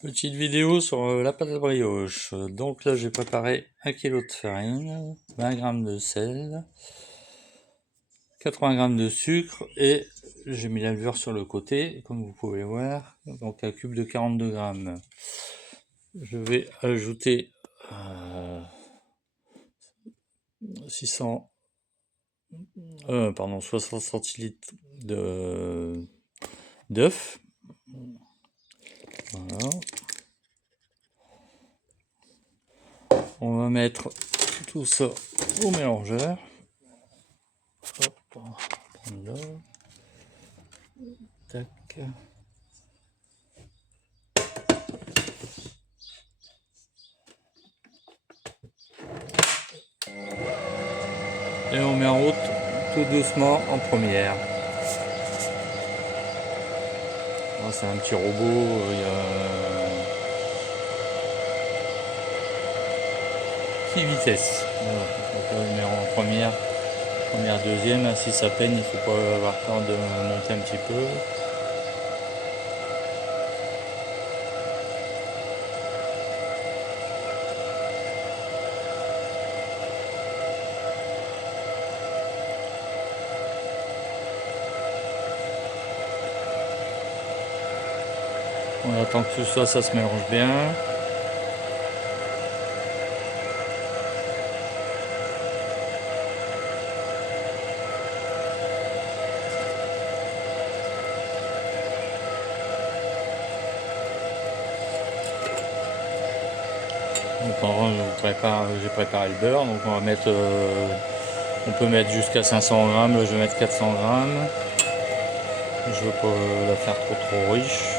Petite vidéo sur la pâte à brioche. Donc là j'ai préparé 1 kg de farine, 20 g de sel, 80 g de sucre et j'ai mis la levure sur le côté comme vous pouvez voir. Donc un cube de 42 g. Je vais ajouter 60 centilitres d'œufs. Voilà. On va mettre tout ça au mélangeur. Hop, on va prendre là. Tac. Et on met en route tout doucement en première. C'est un petit robot, il y a 6 vitesses. Voilà. Donc là, on met en première, deuxième. Si ça peine, il ne faut pas avoir peur de monter un petit peu. On attend que tout ça se mélange bien. Donc j'ai préparé le beurre, donc on va mettre, on peut mettre jusqu'à 500 g, là je vais mettre 400 g. Je veux pas la faire trop riche.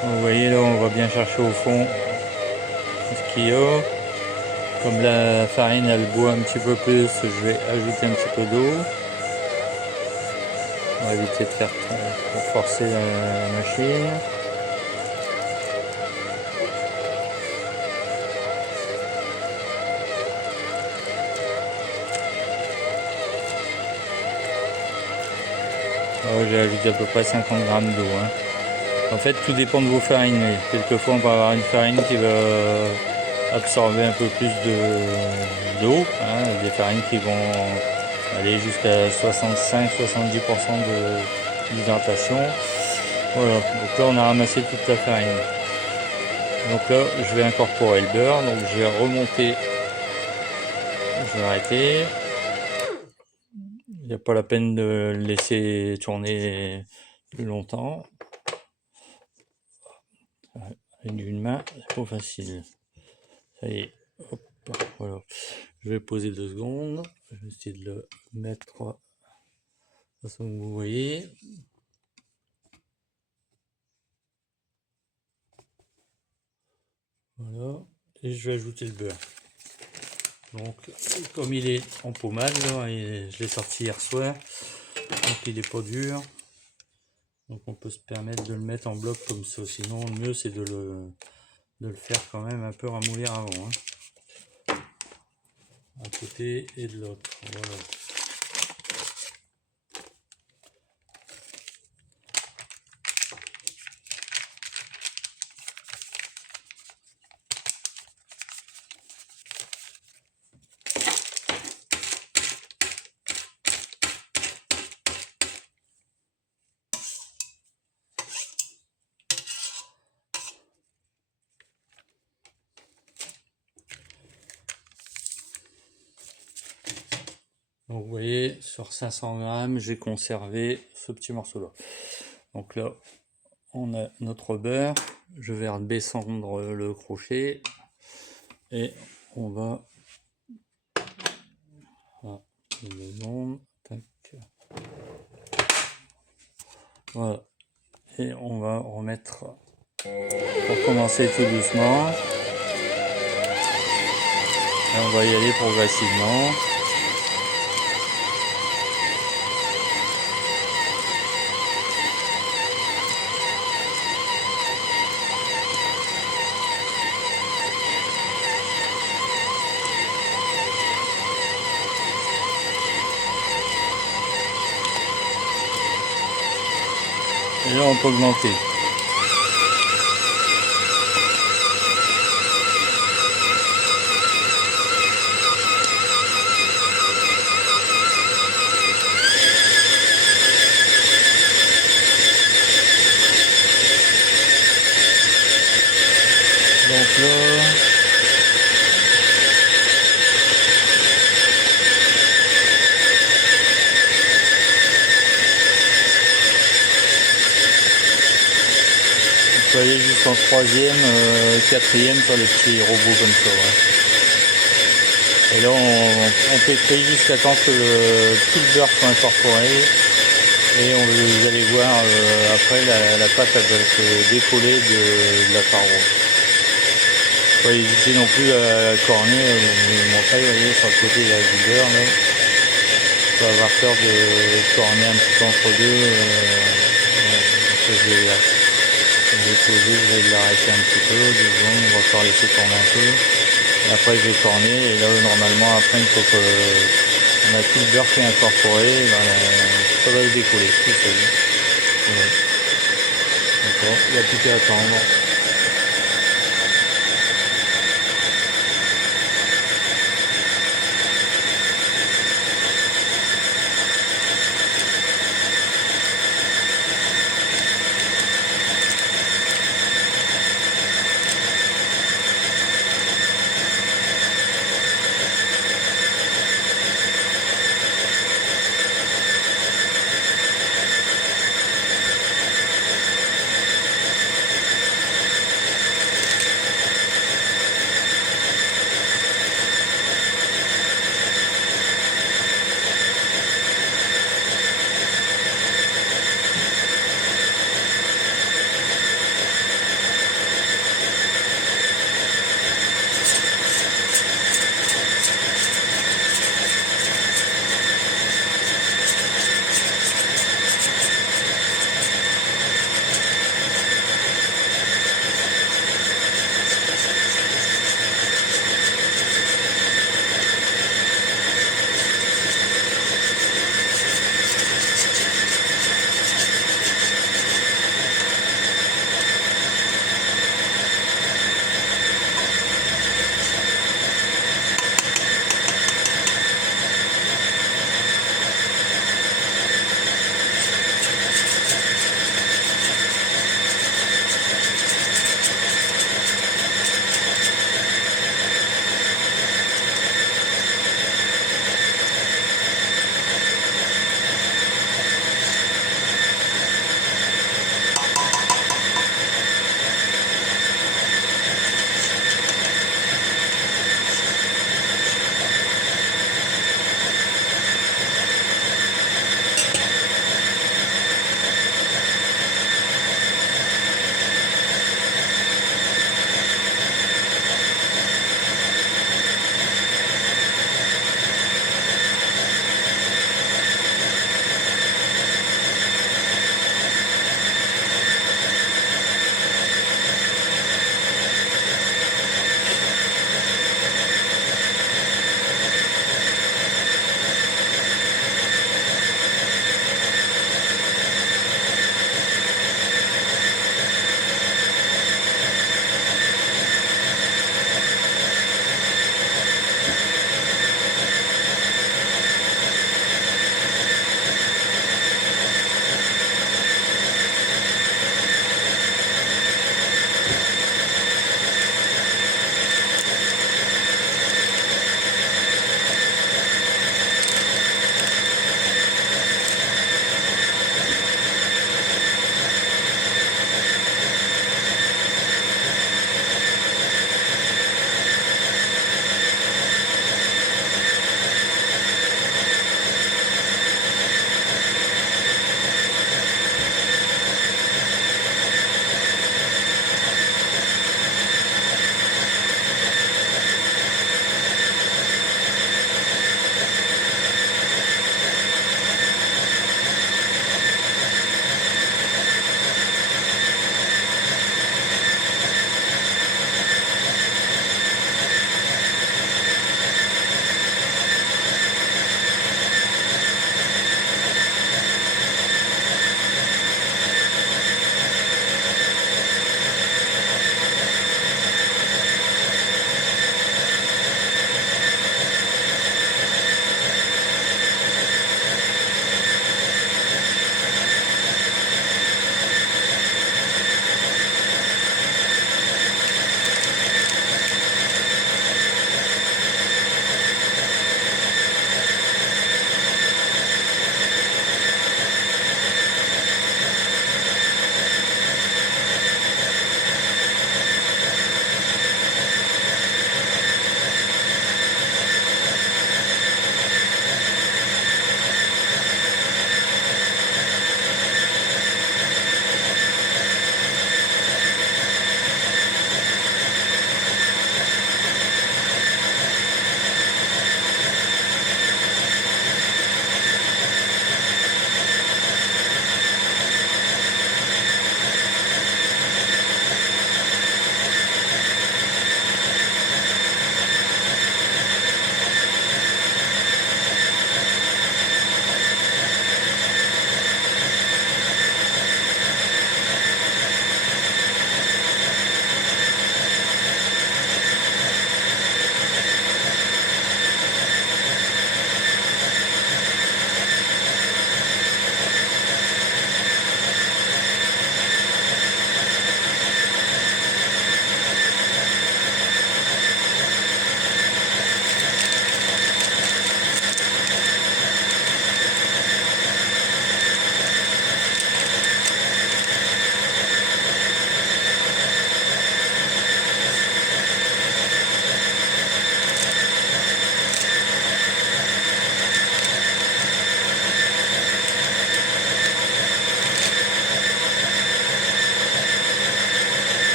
Vous voyez là, on va bien chercher au fond ce qu'il y a. Comme la farine elle boit un petit peu plus, je vais ajouter un petit peu d'eau. On va éviter de faire pour forcer la machine. J'ai ajouté à peu près 50 g d'eau. En fait, tout dépend de vos farines. Quelquefois, on va avoir une farine qui va absorber un peu plus d'eau. Des farines qui vont aller jusqu'à 65-70% d'hydratation. Voilà, donc là on a ramassé toute la farine. Donc là je vais incorporer le beurre, donc je vais remonter, je vais arrêter. Il n'y a pas la peine de le laisser tourner plus longtemps. Avec une main, c'est pas facile. Ça y est, hop, voilà. Je vais poser 2 secondes. Je vais essayer de le mettre de façon que vous voyez. Voilà. Et je vais ajouter le beurre. Donc, comme il est en pommade, là, et je l'ai sorti hier soir, donc il n'est pas dur. Donc on peut se permettre de le mettre en bloc comme ça. Sinon, le mieux c'est de le faire quand même un peu ramollir avant. D'un côté et de l'autre. Voilà. Donc vous voyez, sur 500 g, j'ai conservé ce petit morceau là. Donc là, on a notre beurre. Je vais redescendre le crochet et on va... Voilà, tac. Voilà. Et on va remettre, pour commencer tout doucement. Et on va y aller progressivement. Et là on peut augmenter. Donc là, on peut aller jusqu'en troisième, quatrième sur les petits robots comme ça. Ouais. Et là on pétrit jusqu'à temps que tout le beurre soit incorporé. Et vous allez voir après la pâte elle va se décoller de la paroi. Faut pas hésiter non plus à corner, vous montrez, vous voyez, sur le côté il y a du beurre là. Faut avoir peur de corner un petit peu entre deux. Je vais poser, je vais l'arrêter un petit peu, 2 secondes, on va encore laisser tourner un peu. Et après je vais corner et là normalement après une fois qu'on a tout le beurre qui est incorporé, ben, ça va se décoller tout seul. Voilà. D'accord, il n'y a plus qu'à attendre.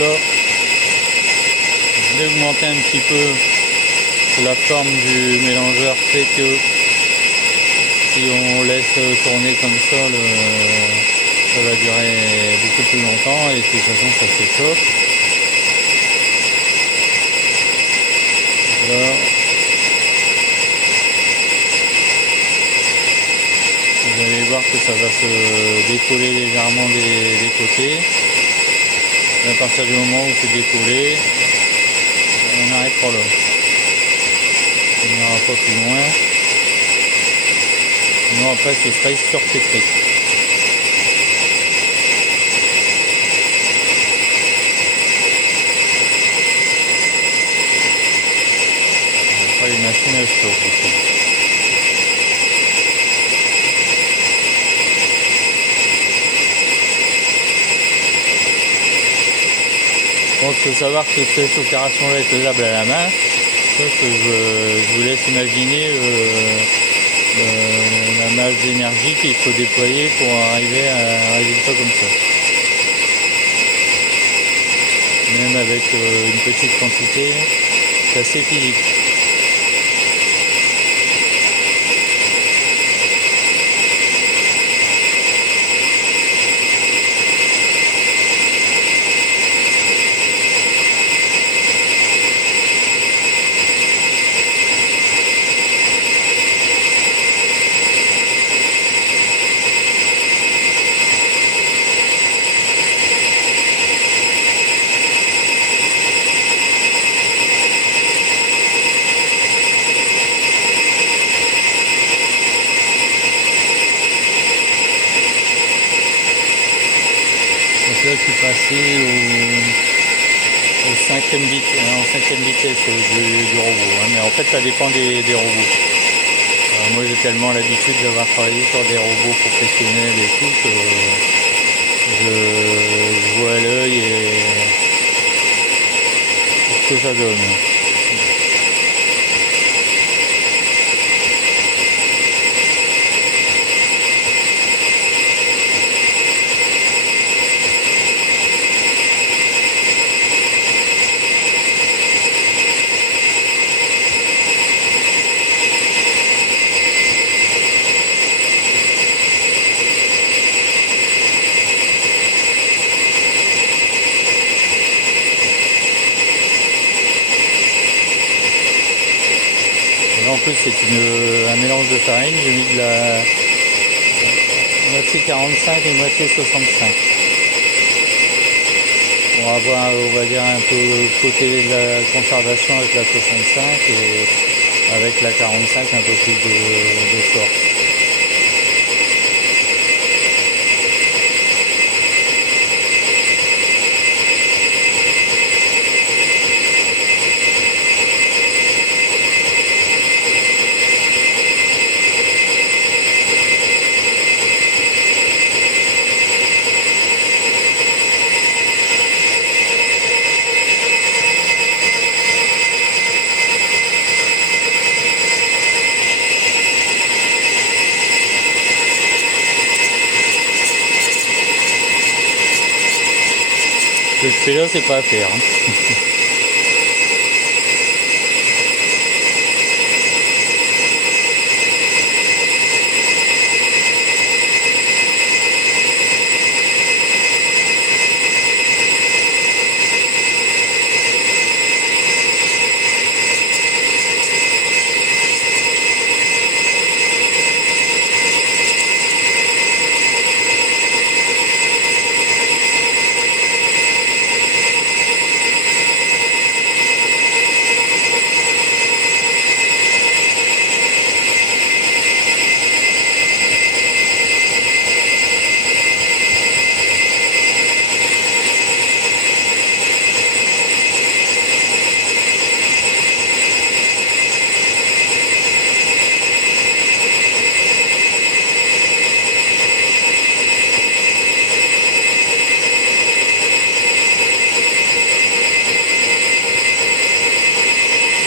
là, je l'ai augmenté un petit peu. La forme du mélangeur fait que si on laisse tourner comme ça, ça va durer beaucoup plus longtemps et de toute façon ça s'échauffe. Là, vous allez voir que ça va se décoller légèrement des côtés. Et à partir du moment où c'est décollé, on arrêtera là. On n'ira pas plus loin. Sinon après ce serait surpétrique. Après les machines elles chauffent aussi. Donc il faut savoir que cette opération là est faisable à la main. Sauf que je vous laisse imaginer la masse d'énergie qu'il faut déployer pour arriver à un résultat comme ça. Même avec une petite quantité, c'est assez physique. Donc là je suis passé en cinquième vitesse du robot, hein. Mais en fait ça dépend des robots. Moi j'ai tellement l'habitude d'avoir travaillé sur des robots professionnels et tout que je vois à l'œil et ce que ça donne. En plus c'est un mélange de farine, j'ai mis de la moitié 45 et moitié 65 pour avoir, on va dire, un peu côté de la conservation avec la 65 et avec la 45 un peu plus de force. Ce que je fais là, c'est pas à faire, hein.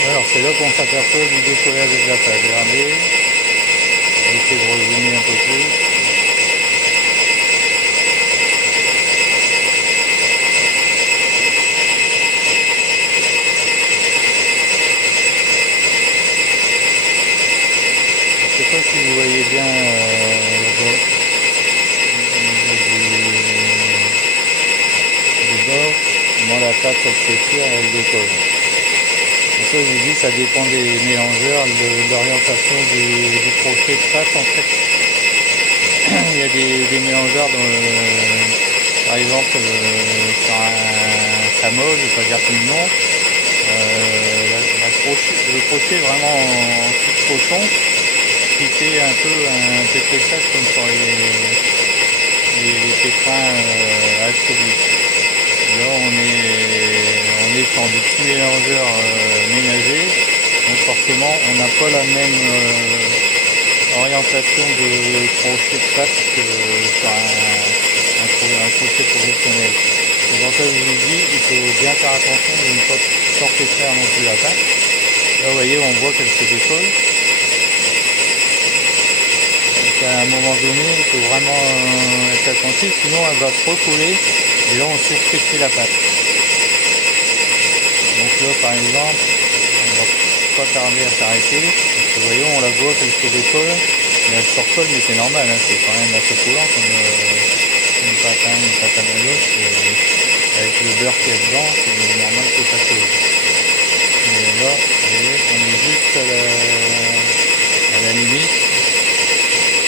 Alors c'est là qu'on s'aperçoit du décollage de la page. Regardez, je vais essayer de rezoomer un peu plus. comment la pâte elle se tire et elle décolle. Et ça, j'ai dit, ça dépend des mélangeurs, de l'orientation du crochet de pâte en fait. Il y a des mélangeurs par exemple sur un Samo, je vais pas dire tout le nom, le crochet vraiment en cul de cochon, qui fait un peu un pétrissage comme sur les pétrins absolus. Là on est sur du petit mélangeur ménager, donc forcément on n'a pas la même orientation de crochet de pâte que sur un crochet professionnel. C'est pour ça que je vous dis, il faut bien faire attention de ne pas s'empêcher non plus la pâte. Là vous voyez, on voit qu'elle se décolle. Donc à un moment donné, il faut vraiment être attentif, sinon elle va se recoller et là on surfait la pâte. Donc là par exemple, on va pas tarder à s'arrêter, parce que vous voyez, on la voit qu'elle se décolle, mais elle se recolle, mais c'est normal, hein, c'est quand même assez collant comme une pâte à brioche, avec le beurre qu'il y a dedans, c'est normal que ça colle. Mais là, vous voyez, on est juste à la limite.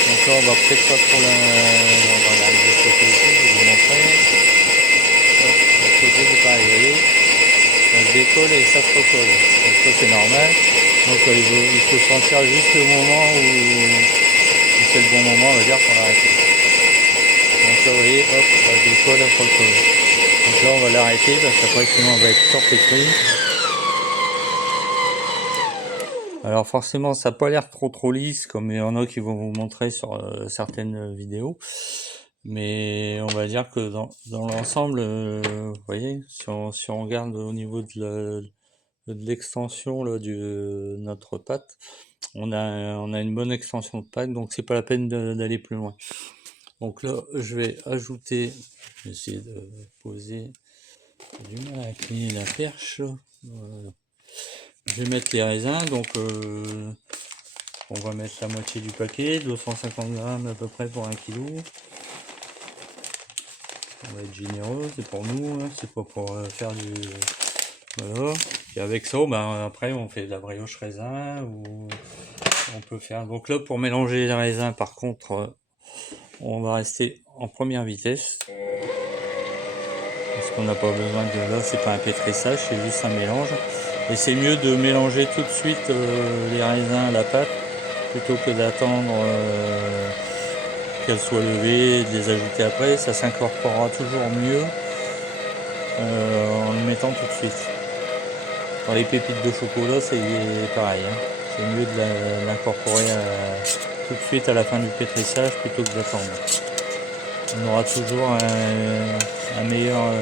Donc là, on va peut-être pas trop on va l'arriver de ce côté aussi, je vais vous montrer. Hop, de l'autre côté, c'est pareil, vous voyez, ça se décolle et ça se recolle. Donc ça, c'est normal. Donc il faut sentir juste le moment où c'est le bon moment, on va dire, pour l'arrêter. Donc là, vous voyez, hop, ça décolle, elle se recolle. Donc là, on va l'arrêter parce qu'après, sinon, on va être surpétri. Alors forcément, ça n'a pas l'air trop lisse, comme il y en a qui vont vous montrer sur certaines vidéos. Mais on va dire que dans l'ensemble, vous voyez, si on regarde au niveau de l'extension de notre pâte, on a une bonne extension de pâte, donc c'est pas la peine d'aller plus loin. Donc là, je vais ajouter, je vais essayer de poser, j'ai du mal à incliner la perche. Voilà. Je vais mettre les raisins, donc on va mettre la moitié du paquet, 250 grammes à peu près pour 1 kg. On va être généreux, c'est pour nous, hein, c'est pas pour faire du... Voilà. Et avec ça, ben, après on fait de la brioche raisin, ou on peut faire... Donc là, pour mélanger les raisins, par contre, on va rester en première vitesse. Parce qu'on n'a pas besoin de... Là, c'est pas un pétrissage, c'est juste un mélange. Et c'est mieux de mélanger tout de suite les raisins à la pâte, plutôt que d'attendre qu'elles soient levées et de les ajouter après. Ça s'incorporera toujours mieux en le mettant tout de suite. Dans les pépites de chocolat, c'est pareil, hein. C'est mieux de l'incorporer tout de suite à la fin du pétrissage plutôt que d'attendre. On aura toujours un meilleur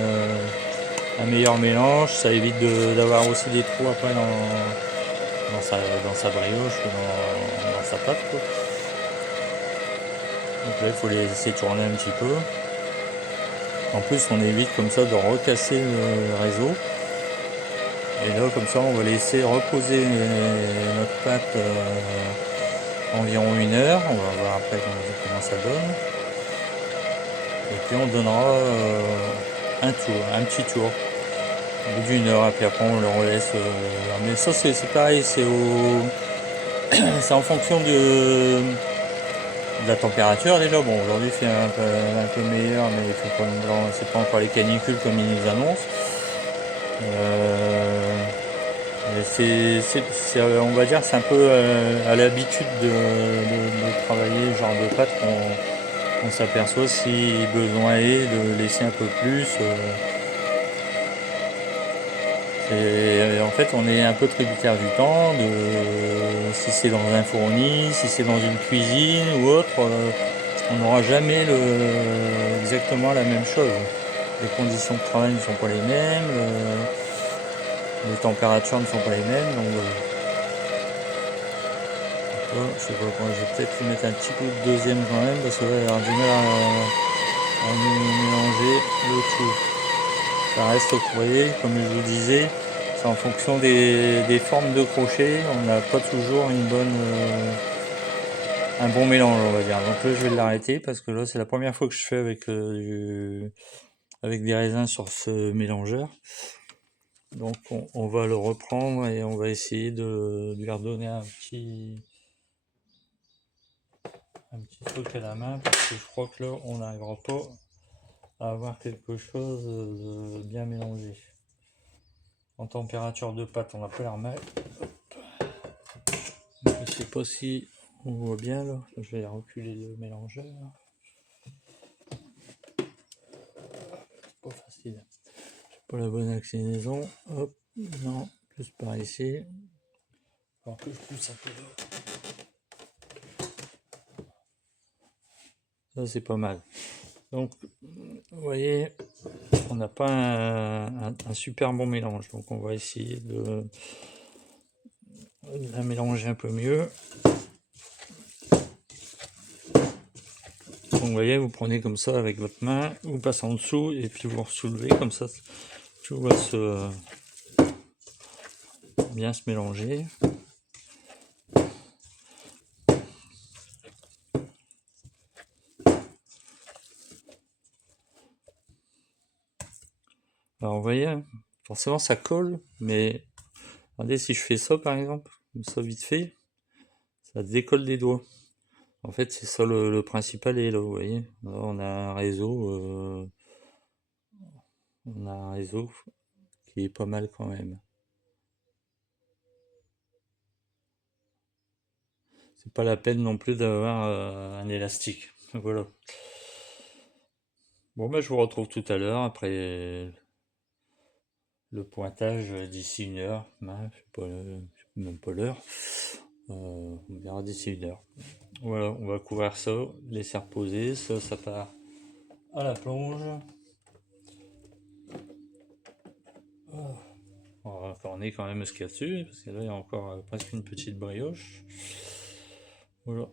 mélange, ça évite d'avoir aussi des trous après dans sa brioche ou dans sa pâte, quoi. Donc là, il faut les laisser tourner un petit peu. En plus, on évite comme ça de recasser le réseau. Et là, comme ça, on va laisser reposer notre pâte environ 1 heure. On va voir après comment ça donne. Et puis on donnera un petit tour. Au bout d'1 heure, et puis après on le relaisse. Mais ça, c'est pareil, c'est en fonction de la température déjà. Bon, aujourd'hui c'est un peu meilleur, mais c'est pas encore les canicules comme ils nous annoncent. On va dire, c'est un peu à l'habitude de travailler ce genre de pâte qu'on s'aperçoit si besoin est de laisser un peu plus. En fait, on est un peu tributaire du temps, si c'est dans un fourni, si c'est dans une cuisine ou autre, on n'aura jamais exactement la même chose. Les conditions de travail ne sont pas les mêmes, les températures ne sont pas les mêmes, donc je sais pas, je vais peut-être lui mettre un petit coup de deuxième quand même, parce que là, il va avoir du mal à mélanger le tout. Ça reste, vous voyez, comme je vous disais, c'est en fonction des formes de crochet, on n'a pas toujours un bon mélange, on va dire. Donc là, je vais l'arrêter parce que là, c'est la première fois que je fais avec avec des raisins sur ce mélangeur. Donc on va le reprendre et on va essayer de lui redonner un petit truc à la main, parce que je crois que là on n'arrivera pas à avoir quelque chose de bien mélangé. En température de pâte, on va pas la remettre. Je sais pas si on voit bien là, je vais reculer le mélangeur. C'est pas facile. Pas la bonne inclinaison. Hop, non, plus par ici. Alors que je pousse un peu là. Ça c'est pas mal. Donc, vous voyez, on n'a pas un super bon mélange. Donc on va essayer de la mélanger un peu mieux. Donc vous voyez, vous prenez comme ça avec votre main, vous passez en dessous et puis vous soulevez comme ça, tout va bien se mélanger. Alors vous voyez, forcément ça colle, mais regardez si je fais ça par exemple, comme ça vite fait, ça décolle des doigts. En fait c'est ça le principal est là, vous voyez. Là, on a un réseau qui est pas mal quand même. C'est pas la peine non plus d'avoir un élastique. Voilà. Bon ben je vous retrouve tout à l'heure après le pointage d'ici 1 heure. Ben, je sais même pas l'heure. On verra d'ici 1 heure. Voilà, on va couvrir ça, laisser reposer. Ça part à la plonge. On va corner quand même ce qu'il y a dessus, parce que là il y a encore presque une petite brioche. Voilà.